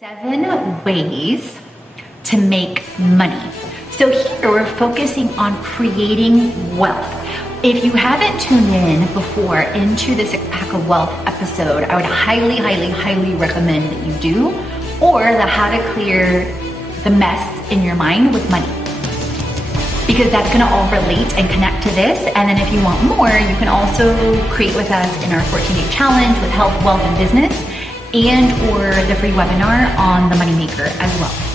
7 ways to make money. So here we're focusing on creating wealth. If you haven't tuned in before into the 6-Pack of Wealth episode, I would highly, highly, highly recommend that you do, or the how to clear the mess in your mind with money. Because that's gonna all relate and connect to this. And then if you want more, you can also create with us in our 14-day challenge with health, wealth, and business, and or the free webinar on the moneymaker as well.